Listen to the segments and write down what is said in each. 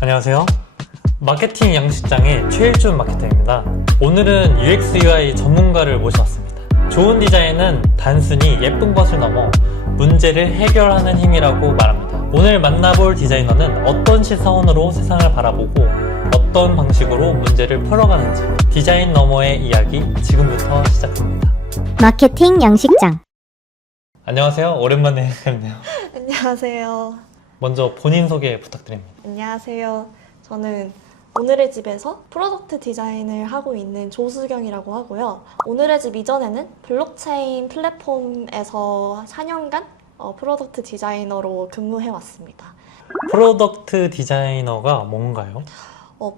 안녕하세요. 마케팅 양식장의 최일준 마케터입니다. 오늘은 UX UI 전문가를 모셔왔습니다. 좋은 디자인은 단순히 예쁜 것을 넘어 문제를 해결하는 힘이라고 말합니다. 오늘 만나볼 디자이너는 어떤 시선으로 세상을 바라보고 어떤 방식으로 문제를 풀어가는지 디자인 너머의 이야기 지금부터 시작합니다. 마케팅 양식장. 안녕하세요. 오랜만에 뵙네요. 안녕하세요. 먼저 본인 소개 부탁드립니다. 안녕하세요. 저는 오늘의 집에서 프로덕트 디자인을 하고 있는 조수경이라고 하고요. 오늘의 집 이전에는 블록체인 플랫폼에서 4년간 프로덕트 디자이너로 근무해왔습니다. 프로덕트 디자이너가 뭔가요?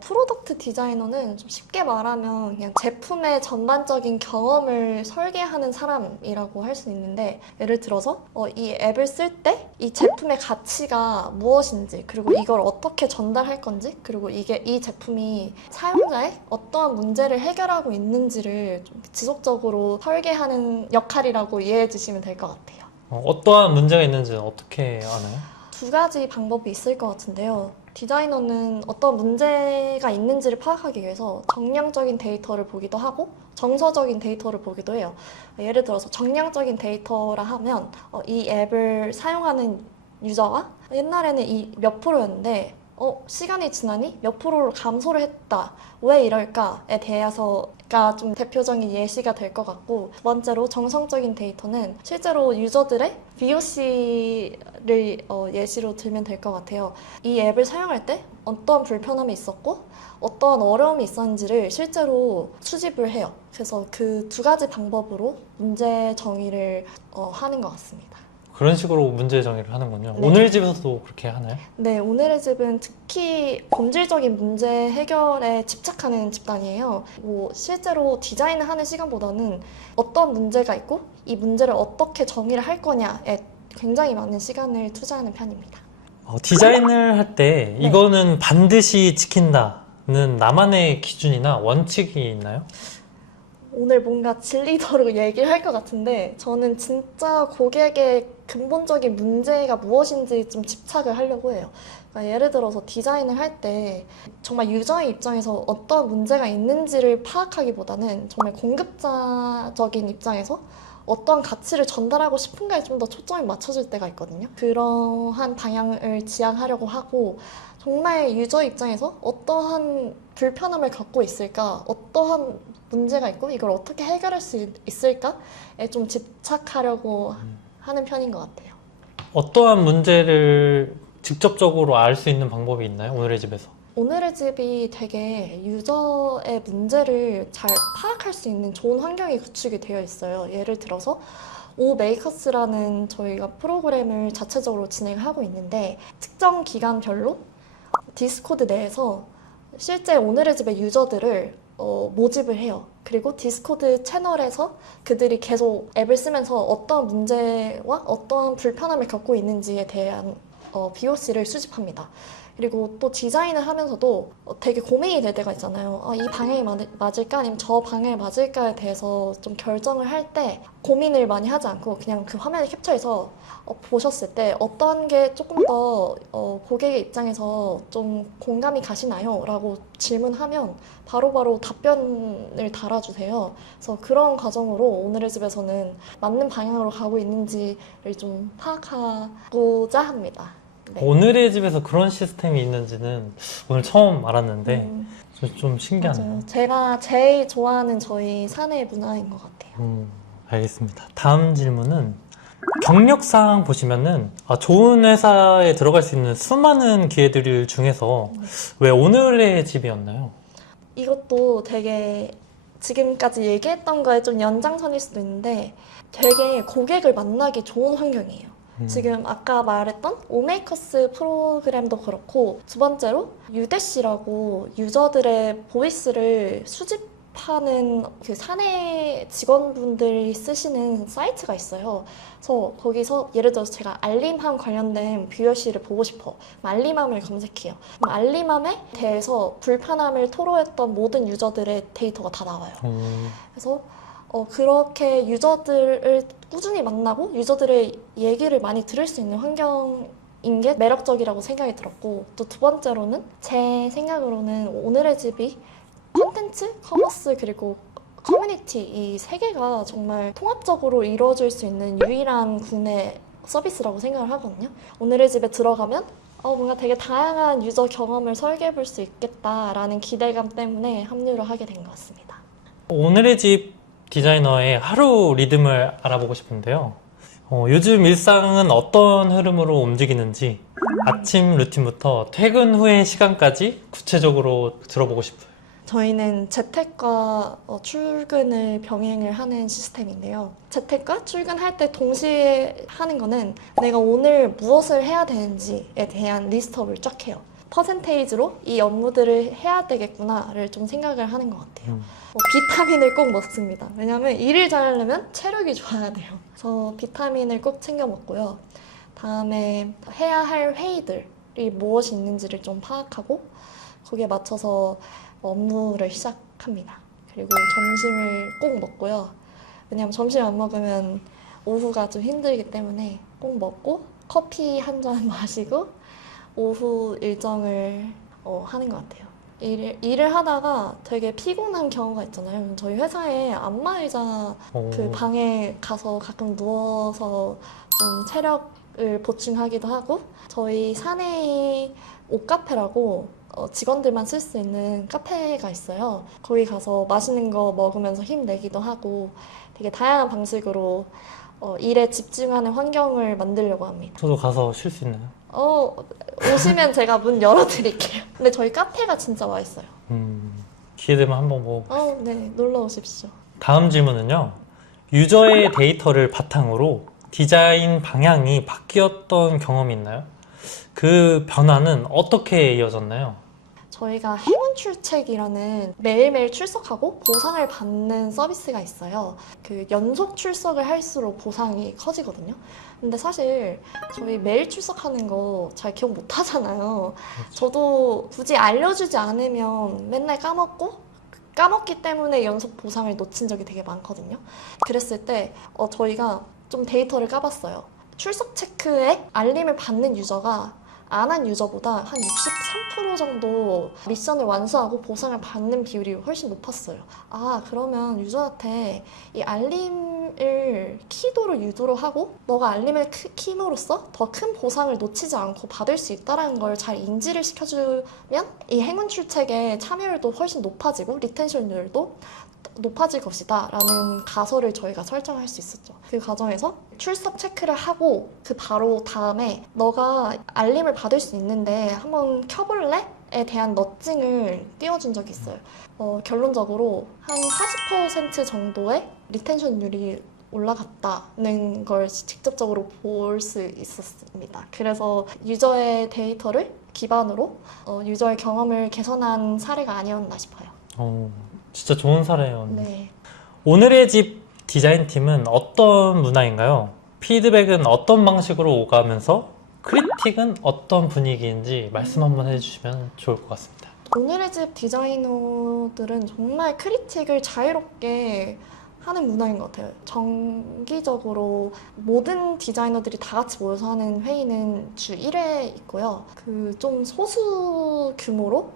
프로덕트 디자이너는 좀 쉽게 말하면 그냥 제품의 전반적인 경험을 설계하는 사람이라고 할 수 있는데, 예를 들어서 이 앱을 쓸 때 이 제품의 가치가 무엇인지, 그리고 이걸 어떻게 전달할 건지, 그리고 이 제품이 사용자의 어떠한 문제를 해결하고 있는지를 좀 지속적으로 설계하는 역할이라고 이해해 주시면 될 것 같아요. 어떠한 문제가 있는지는 어떻게 아나요? 두 가지 방법이 있을 것 같은데요. 디자이너는 어떤 문제가 있는지를 파악하기 위해서 정량적인 데이터를 보기도 하고 정서적인 데이터를 보기도 해요. 예를 들어서 정량적인 데이터라 하면 이 앱을 사용하는 유저가 옛날에는 이 몇 프로였는데 시간이 지나니 몇 프로로 감소를 했다. 왜 이럴까에 대해서가 좀 대표적인 예시가 될 것 같고, 두 번째로 정성적인 데이터는 실제로 유저들의 VOC를 예시로 들면 될 것 같아요. 이 앱을 사용할 때 어떤 불편함이 있었고 어떠한 어려움이 있었는지를 실제로 수집을 해요. 그래서 그 두 가지 방법으로 문제 정의를 하는 것 같습니다. 그런 식으로 문제 정의를 하는군요. 네. 오늘 집에서도 그렇게 하나요? 네, 오늘의 집은 특히 본질적인 문제 해결에 집착하는 집단이에요. 실제로 디자인을 하는 시간보다는 어떤 문제가 있고 이 문제를 어떻게 정의를 할 거냐에 굉장히 많은 시간을 투자하는 편입니다. 디자인을 할 때 네. 이거는 반드시 지킨다는 나만의 기준이나 원칙이 있나요? 오늘 뭔가 진리더러 얘기를 할 것 같은데, 저는 진짜 고객의 근본적인 문제가 무엇인지 좀 집착을 하려고 해요. 그러니까 예를 들어서 디자인을 할 때 정말 유저의 입장에서 어떤 문제가 있는지를 파악하기보다는 정말 공급자적인 입장에서 어떤 가치를 전달하고 싶은가에 좀 더 초점이 맞춰질 때가 있거든요. 그러한 방향을 지향하려고 하고, 정말 유저 입장에서 어떠한 불편함을 겪고 있을까, 어떠한 문제가 있고 이걸 어떻게 해결할 수 있을까에 좀 집착하려고 하는 편인 것 같아요. 어떠한 문제를 직접적으로 알 수 있는 방법이 있나요? 오늘의 집에서. 오늘의 집이 되게 유저의 문제를 잘 파악할 수 있는 좋은 환경이 구축이 되어 있어요. 예를 들어서 오메이커스라는 저희가 프로그램을 자체적으로 진행하고 있는데, 특정 기간별로 디스코드 내에서 실제 오늘의 집의 유저들을 모집을 해요. 그리고 디스코드 채널에서 그들이 계속 앱을 쓰면서 어떤 문제와 어떠한 불편함을 겪고 있는지에 대한 VOC를 수집합니다. 그리고 또 디자인을 하면서도 되게 고민이 될 때가 있잖아요. 이 방향이 맞을까 아니면 저 방향이 맞을까에 대해서 좀 결정을 할 때 고민을 많이 하지 않고 그냥 그 화면을 캡처해서 보셨을 때 어떤 게 조금 더 고객의 입장에서 좀 공감이 가시나요? 라고 질문하면 바로바로 답변을 달아주세요. 그래서 그런 과정으로 오늘의 집에서는 맞는 방향으로 가고 있는지를 좀 파악하고자 합니다. 네. 오늘의 집에서 그런 시스템이 있는지는 오늘 처음 알았는데 좀 신기하네요. 맞아요. 제가 제일 좋아하는 저희 사내 문화인 것 같아요. 알겠습니다. 다음 질문은 경력상 보시면은 좋은 회사에 들어갈 수 있는 수많은 기회들 중에서 왜 오늘의 집이었나요? 이것도 되게 지금까지 얘기했던 거에 좀 연장선일 수도 있는데, 되게 고객을 만나기 좋은 환경이에요. 지금 아까 말했던 오메이커스 프로그램도 그렇고, 두 번째로 유대시라고 유저들의 보이스를 수집하는 그 사내 직원분들이 쓰시는 사이트가 있어요. 그래서 거기서 예를 들어서 제가 알림함 관련된 VOC를 보고 싶어. 알림함을 검색해요. 그럼 알림함에 대해서 불편함을 토로했던 모든 유저들의 데이터가 다 나와요. 그래서 그렇게 유저들을 꾸준히 만나고 유저들의 얘기를 많이 들을 수 있는 환경이 게 매력적이라고 생각이 들었고, 또 두 번째로는 제 생각으로는 오늘의 집이 콘텐츠, 커머스, 그리고 커뮤니티 이 세 개가 정말 통합적으로 이루어질 수 있는 유일한 국내 서비스라고 생각을 하거든요. 오늘의 집에 들어가면 뭔가 되게 다양한 유저 경험을 설계해 볼 수 있겠다라는 기대감 때문에 합류를 하게 된 것 같습니다. 오늘의 집 디자이너의 하루 리듬을 알아보고 싶은데요. 요즘 일상은 어떤 흐름으로 움직이는지 아침 루틴부터 퇴근 후의 시간까지 구체적으로 들어보고 싶어요. 저희는 재택과 출근을 병행을 하는 시스템인데요. 재택과 출근할 때 동시에 하는 거는 내가 오늘 무엇을 해야 되는지에 대한 리스트업을 쫙 해요. 퍼센테이지로 이 업무들을 해야 되겠구나를 좀 생각을 하는 것 같아요. 비타민을 꼭 먹습니다. 왜냐하면 일을 잘하려면 체력이 좋아야 돼요. 그래서 비타민을 꼭 챙겨 먹고요. 다음에 해야 할 회의들이 무엇이 있는지를 좀 파악하고 거기에 맞춰서 업무를 시작합니다. 그리고 점심을 꼭 먹고요. 왜냐하면 점심 안 먹으면 오후가 좀 힘들기 때문에 꼭 먹고 커피 한 잔 마시고 오후 일정을 하는 것 같아요. 일을 하다가 되게 피곤한 경우가 있잖아요. 저희 회사에 안마의자 그 방에 가서 가끔 누워서 좀 체력을 보충하기도 하고, 저희 사내에 옷카페라고 직원들만 쓸 수 있는 카페가 있어요. 거기 가서 맛있는 거 먹으면서 힘내기도 하고 되게 다양한 방식으로 일에 집중하는 환경을 만들려고 합니다. 저도 가서 쉴 수 있나요? 오시면 제가 문 열어드릴게요. 근데 저희 카페가 진짜 맛있어요. 기회 되면 한번 뭐. 네, 놀러 오십시오. 다음 질문은요. 유저의 데이터를 바탕으로 디자인 방향이 바뀌었던 경험이 있나요? 그 변화는 어떻게 이어졌나요? 저희가 행운 출첵이라는 매일매일 출석하고 보상을 받는 서비스가 있어요. 그 연속 출석을 할수록 보상이 커지거든요. 근데 사실 저희 매일 출석하는 거 잘 기억 못 하잖아요. 저도 굳이 알려주지 않으면 맨날 까먹기 때문에 연속 보상을 놓친 적이 되게 많거든요. 그랬을 때 저희가 좀 데이터를 까봤어요. 출석 체크에 알림을 받는 유저가 안 한 유저보다 한 63% 정도 미션을 완수하고 보상을 받는 비율이 훨씬 높았어요. 그러면 유저한테 이 알림을 키도로 유도로 하고 너가 알림을 킴으로써 더 큰 보상을 놓치지 않고 받을 수 있다는 걸 잘 인지를 시켜주면 이 행운 출첵의 참여율도 훨씬 높아지고 리텐션율도 높아질 것이다 라는 가설을 저희가 설정할 수 있었죠. 그 과정에서 출석 체크를 하고 그 바로 다음에 너가 알림을 받을 수 있는데 한번 켜볼래? 에 대한 너칭을 띄워준 적이 있어요. 결론적으로 한 40% 정도의 리텐션율이 올라갔다는 걸 직접적으로 볼 수 있었습니다. 그래서 유저의 데이터를 기반으로 유저의 경험을 개선한 사례가 아니었나 싶어요. 진짜 좋은 사례예요. 네. 오늘의 집 디자인팀은 어떤 문화인가요? 피드백은 어떤 방식으로 오가면서 크리틱은 어떤 분위기인지 말씀 한번 해주시면 좋을 것 같습니다. 오늘의 집 디자이너들은 정말 크리틱을 자유롭게 하는 문화인 것 같아요. 정기적으로 모든 디자이너들이 다 같이 모여서 하는 회의는 주 1회 있고요. 그 좀 소수 규모로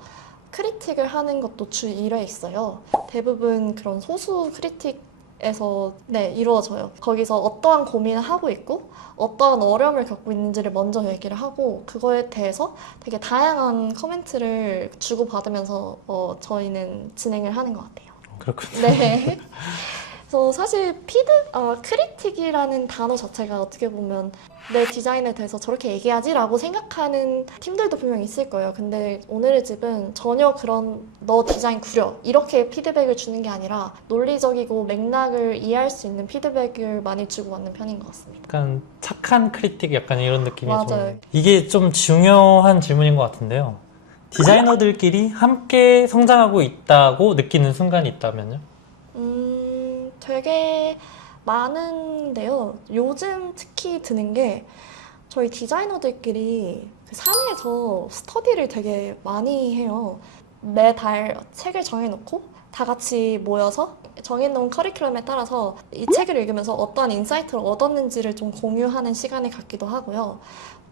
크리틱을 하는 것도 주 1회 있어요. 대부분 그런 소수 크리틱에서 이루어져요. 거기서 어떠한 고민을 하고 있고 어떠한 어려움을 겪고 있는지를 먼저 얘기를 하고 그거에 대해서 되게 다양한 코멘트를 주고받으면서 저희는 진행을 하는 것 같아요. 그렇군요. 네. 그래서 사실 크리틱이라는 단어 자체가 어떻게 보면 내 디자인에 대해서 저렇게 얘기하지? 라고 생각하는 팀들도 분명히 있을 거예요. 근데 오늘의 집은 전혀 그런 너 디자인 구려 이렇게 피드백을 주는 게 아니라 논리적이고 맥락을 이해할 수 있는 피드백을 많이 주고받는 편인 것 같습니다. 약간 착한 크리틱 약간 이런 느낌이 맞아요. 좀 이게 좀 중요한 질문인 것 같은데요. 디자이너들끼리 함께 성장하고 있다고 느끼는 순간이 있다면요? 되게 많은데요. 요즘 특히 드는 게 저희 디자이너들끼리 그 사내에서 스터디를 되게 많이 해요. 매달 책을 정해놓고 다 같이 모여서 정해놓은 커리큘럼에 따라서 이 책을 읽으면서 어떠한 인사이트를 얻었는지를 좀 공유하는 시간을 갖기도 하고요.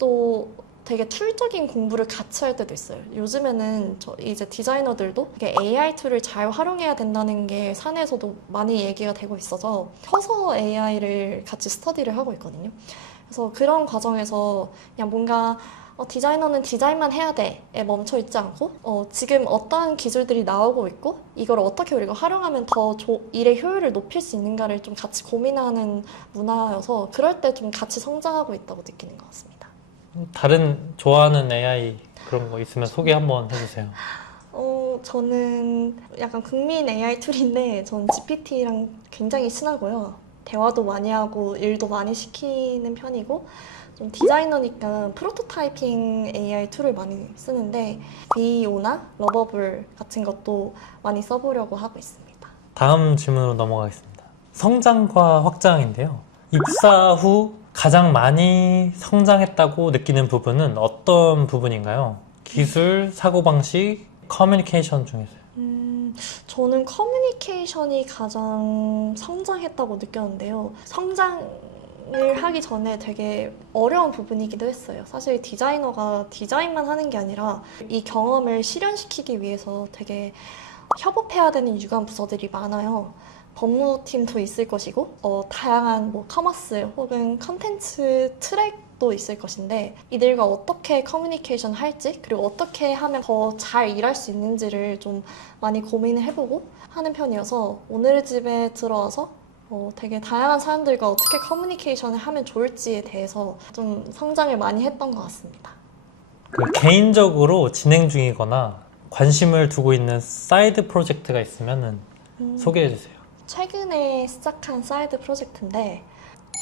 또 되게 툴적인 공부를 같이 할 때도 있어요. 요즘에는 이제 디자이너들도 이게 AI 툴을 잘 활용해야 된다는 게 사내에서도 많이 얘기가 되고 있어서 커서 AI를 같이 스터디를 하고 있거든요. 그래서 그런 과정에서 그냥 뭔가 디자이너는 디자인만 해야 돼에 멈춰 있지 않고 지금 어떠한 기술들이 나오고 있고 이걸 어떻게 우리가 활용하면 더 일의 효율을 높일 수 있는가를 좀 같이 고민하는 문화여서 그럴 때 좀 같이 성장하고 있다고 느끼는 것 같습니다. 다른 좋아하는 AI 그런 거 있으면 소개 한번 해주세요. 저는 약간 국민 AI 툴인데 전 GPT랑 굉장히 친하고요. 대화도 많이 하고 일도 많이 시키는 편이고 좀 디자이너니까 프로토타이핑 AI 툴을 많이 쓰는데 VEO나 러버블 같은 것도 많이 써보려고 하고 있습니다. 다음 질문으로 넘어가겠습니다. 성장과 확장인데요. 입사 후 가장 많이 성장했다고 느끼는 부분은 어떤 부분인가요? 기술, 사고방식, 커뮤니케이션 중에서요. 저는 커뮤니케이션이 가장 성장했다고 느꼈는데요. 성장을 하기 전에 되게 어려운 부분이기도 했어요. 사실 디자이너가 디자인만 하는 게 아니라 이 경험을 실현시키기 위해서 되게 협업해야 되는 유관 부서들이 많아요. 법무팀도 있을 것이고, 다양한 뭐 커머스 혹은 컨텐츠 트랙도 있을 것인데, 이들과 어떻게 커뮤니케이션 할지, 그리고 어떻게 하면 더 잘 일할 수 있는지를 좀 많이 고민을 해보고 하는 편이어서, 오늘 집에 들어와서 되게 다양한 사람들과 어떻게 커뮤니케이션을 하면 좋을지에 대해서 좀 성장을 많이 했던 것 같습니다. 개인적으로 진행 중이거나 관심을 두고 있는 사이드 프로젝트가 있으면 소개해 주세요. 최근에 시작한 사이드 프로젝트인데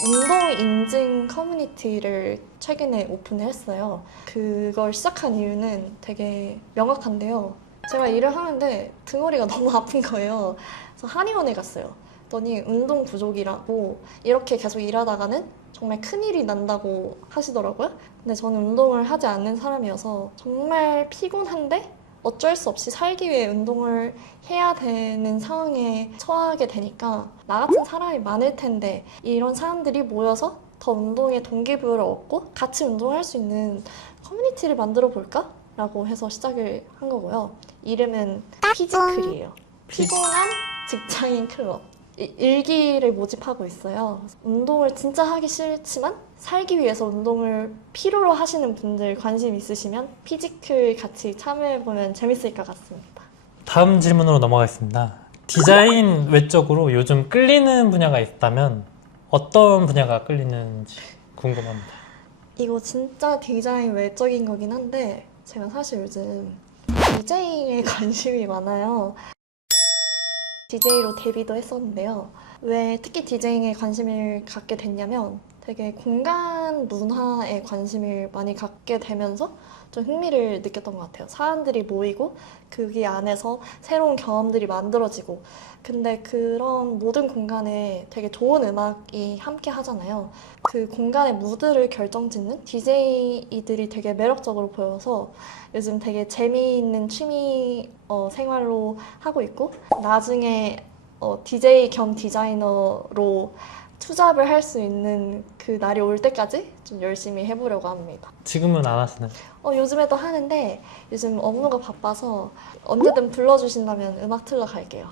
운동 인증 커뮤니티를 최근에 오픈을 했어요. 그걸 시작한 이유는 되게 명확한데요. 제가 일을 하는데 등허리가 너무 아픈 거예요. 그래서 한의원에 갔어요. 그랬더니 운동 부족이라고 이렇게 계속 일하다가는 정말 큰일이 난다고 하시더라고요. 근데 저는 운동을 하지 않는 사람이어서 정말 피곤한데 어쩔 수 없이 살기 위해 운동을 해야 되는 상황에 처하게 되니까 나 같은 사람이 많을 텐데 이런 사람들이 모여서 더 운동에 동기부여를 얻고 같이 운동할 수 있는 커뮤니티를 만들어 볼까? 라고 해서 시작을 한 거고요. 이름은 피지클이에요. 피곤한 직장인 클럽. 일기를 모집하고 있어요. 운동을 진짜 하기 싫지만 살기 위해서 운동을 필요로 하시는 분들 관심 있으시면 피지클 같이 참여해보면 재밌을 것 같습니다. 다음 질문으로 넘어가겠습니다. 디자인 외적으로 요즘 끌리는 분야가 있다면 어떤 분야가 끌리는지 궁금합니다. 이거 진짜 디자인 외적인 거긴 한데 제가 사실 요즘 디제잉에 관심이 많아요. DJ로 데뷔도 했었는데요. 왜 특히 디제잉에 관심을 갖게 됐냐면 되게 공간 문화에 관심을 많이 갖게 되면서 좀 흥미를 느꼈던 것 같아요. 사람들이 모이고 거기 안에서 새로운 경험들이 만들어지고 근데 그런 모든 공간에 되게 좋은 음악이 함께 하잖아요. 그 공간의 무드를 결정짓는 DJ이들이 되게 매력적으로 보여서 요즘 되게 재미있는 취미 생활로 하고 있고 나중에 DJ 겸 디자이너로 투잡을 할 수 있는 그 날이 올 때까지 좀 열심히 해보려고 합니다. 지금은 안 하시나요? 요즘에도 하는데 요즘 업무가 바빠서 언제든 불러주신다면 음악 틀러 갈게요.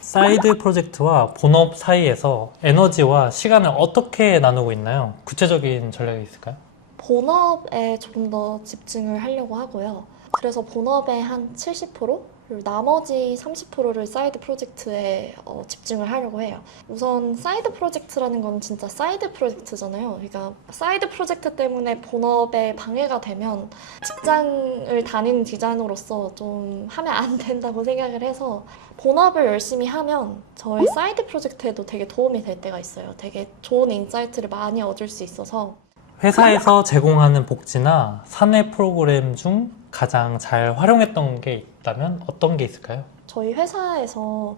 사이드 프로젝트와 본업 사이에서 에너지와 시간을 어떻게 나누고 있나요? 구체적인 전략이 있을까요? 본업에 조금 더 집중을 하려고 하고요. 그래서 본업의 한 70%? 그리고 나머지 30%를 사이드 프로젝트에 집중을 하려고 해요. 우선 사이드 프로젝트라는 건 진짜 사이드 프로젝트잖아요. 그러니까 사이드 프로젝트 때문에 본업에 방해가 되면 직장을 다니는 디자이너로서 좀 하면 안 된다고 생각을 해서 본업을 열심히 하면 저의 사이드 프로젝트에도 되게 도움이 될 때가 있어요. 되게 좋은 인사이트를 많이 얻을 수 있어서 회사에서 제공하는 복지나 사내 프로그램 중 가장 잘 활용했던 게 있다면 어떤 게 있을까요? 저희 회사에서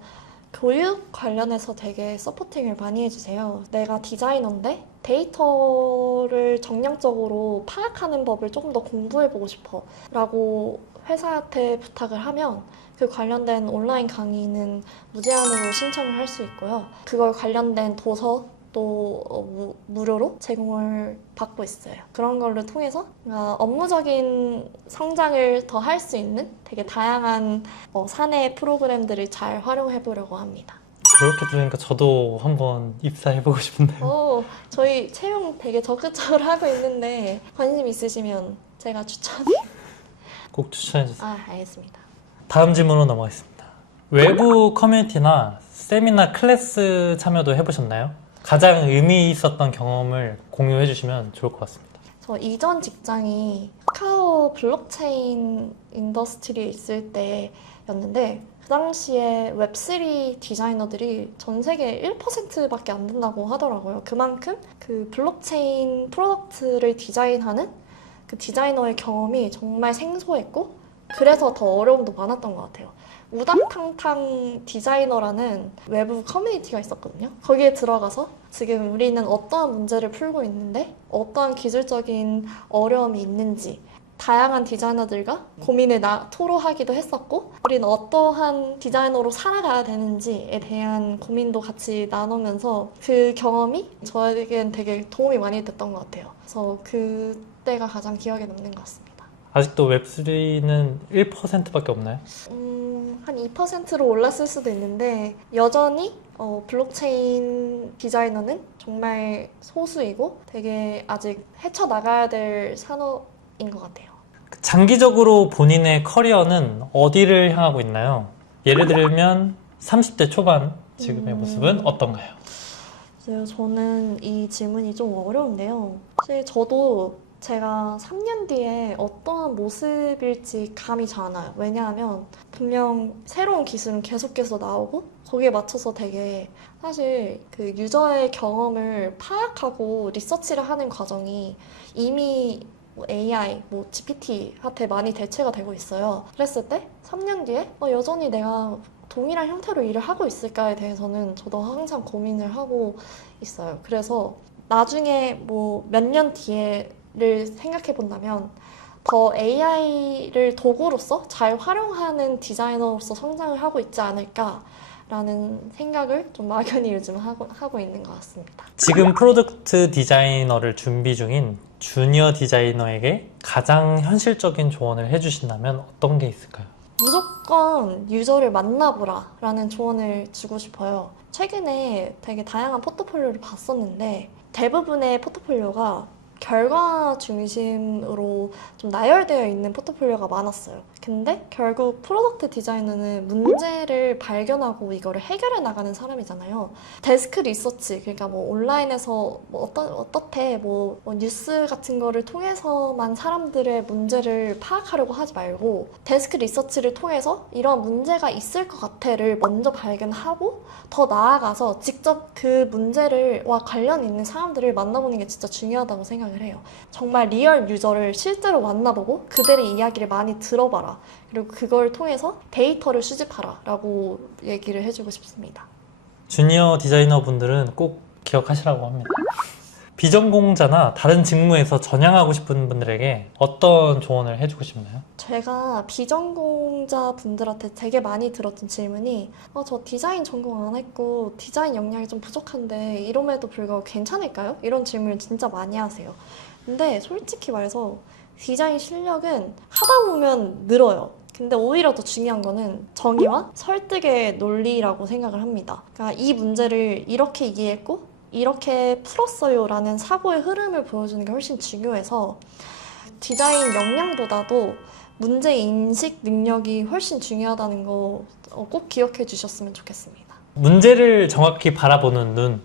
교육 관련해서 되게 서포팅을 많이 해주세요. 내가 디자이너인데 데이터를 정량적으로 파악하는 법을 조금 더 공부해보고 싶어 라고 회사한테 부탁을 하면 그 관련된 온라인 강의는 무제한으로 신청을 할 수 있고요. 그걸 관련된 도서 무료로 제공을 받고 있어요. 그런 걸로 통해서 업무적인 성장을 더 할 수 있는 되게 다양한 사내 프로그램들을 잘 활용해 보려고 합니다. 그렇게 들으니까 저도 한번 입사해보고 싶은데요. 저희 채용 되게 적극적으로 하고 있는데 관심 있으시면 제가 꼭 추천해주세요. 알겠습니다. 다음 질문으로 넘어가겠습니다. 외부 커뮤니티나 세미나 클래스 참여도 해보셨나요? 가장 의미 있었던 경험을 공유해 주시면 좋을 것 같습니다. 저 이전 직장이 카카오 블록체인 인더스트리에 있을 때였는데 그 당시에 웹3 디자이너들이 전 세계 1%밖에 안 된다고 하더라고요. 그만큼 그 블록체인 프로덕트를 디자인하는 그 디자이너의 경험이 정말 생소했고 그래서 더 어려움도 많았던 것 같아요. 우당탕탕 디자이너라는 외부 커뮤니티가 있었거든요. 거기에 들어가서 지금 우리는 어떠한 문제를 풀고 있는데 어떠한 기술적인 어려움이 있는지 다양한 디자이너들과 고민을 토로하기도 했었고 우리는 어떠한 디자이너로 살아가야 되는지에 대한 고민도 같이 나누면서 그 경험이 저에겐 되게 도움이 많이 됐던 것 같아요. 그래서 그때가 가장 기억에 남는 것 같습니다. 아직도 웹3는 1%밖에 없나요? 한 2%로 올랐을 수도 있는데 여전히 블록체인 디자이너는 정말 소수이고 되게 아직 헤쳐나가야 될 산업인 것 같아요. 장기적으로 본인의 커리어는 어디를 향하고 있나요? 예를 들면 30대 초반 지금의 모습은 어떤가요? 저는 이 질문이 좀 어려운데요. 사실 저도 제가 3년 뒤에 어떠한 모습일지 감이 잘 안 와요. 왜냐하면 분명 새로운 기술은 계속해서 나오고 거기에 맞춰서 되게 사실 그 유저의 경험을 파악하고 리서치를 하는 과정이 이미 AI, GPT한테 많이 대체가 되고 있어요. 그랬을 때 3년 뒤에 여전히 내가 동일한 형태로 일을 하고 있을까에 대해서는 저도 항상 고민을 하고 있어요. 그래서 나중에 몇 년 뒤에를 생각해 본다면 더 AI를 도구로서 잘 활용하는 디자이너로서 성장을 하고 있지 않을까라는 생각을 좀 막연히 요즘 하고 있는 것 같습니다. 지금 프로덕트 디자이너를 준비 중인 주니어 디자이너에게 가장 현실적인 조언을 해주신다면 어떤 게 있을까요? 무조건 유저를 만나보라 라는 조언을 주고 싶어요. 최근에 되게 다양한 포트폴리오를 봤었는데 대부분의 포트폴리오가 결과 중심으로 좀 나열되어 있는 포트폴리오가 많았어요. 근데 결국 프로덕트 디자이너는 문제를 발견하고 이거를 해결해 나가는 사람이잖아요. 데스크 리서치, 그러니까 온라인에서 어떻대 뉴스 같은 거를 통해서만 사람들의 문제를 파악하려고 하지 말고 데스크 리서치를 통해서 이런 문제가 있을 것 같아를 먼저 발견하고 더 나아가서 직접 그 문제와 관련 있는 사람들을 만나보는 게 진짜 중요하다고 생각을 해요. 정말 리얼 유저를 실제로 만나보고 그들의 이야기를 많이 들어봐라. 그리고 그걸 통해서 데이터를 수집하라 라고 얘기를 해주고 싶습니다. 주니어 디자이너 분들은 꼭 기억하시라고 합니다. 비전공자나 다른 직무에서 전향하고 싶은 분들에게 어떤 조언을 해주고 싶나요? 제가 비전공자 분들한테 되게 많이 들었던 질문이 저 디자인 전공 안 했고 디자인 역량이 좀 부족한데 이럼에도 불구하고 괜찮을까요? 이런 질문을 진짜 많이 하세요. 근데 솔직히 말해서 디자인 실력은 하다 보면 늘어요. 근데 오히려 더 중요한 거는 정의와 설득의 논리라고 생각을 합니다. 그러니까 이 문제를 이렇게 이해했고 이렇게 풀었어요 라는 사고의 흐름을 보여주는 게 훨씬 중요해서 디자인 역량보다도 문제 인식 능력이 훨씬 중요하다는 거 꼭 기억해 주셨으면 좋겠습니다. 문제를 정확히 바라보는 눈,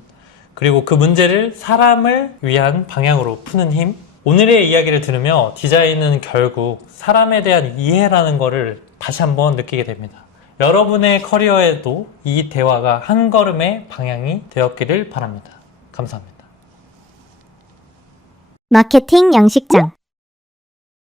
그리고 그 문제를 사람을 위한 방향으로 푸는 힘. 오늘의 이야기를 들으며 디자인은 결국 사람에 대한 이해라는 것을 다시 한번 느끼게 됩니다. 여러분의 커리어에도 이 대화가 한 걸음의 방향이 되었기를 바랍니다. 감사합니다. 마케팅 양식장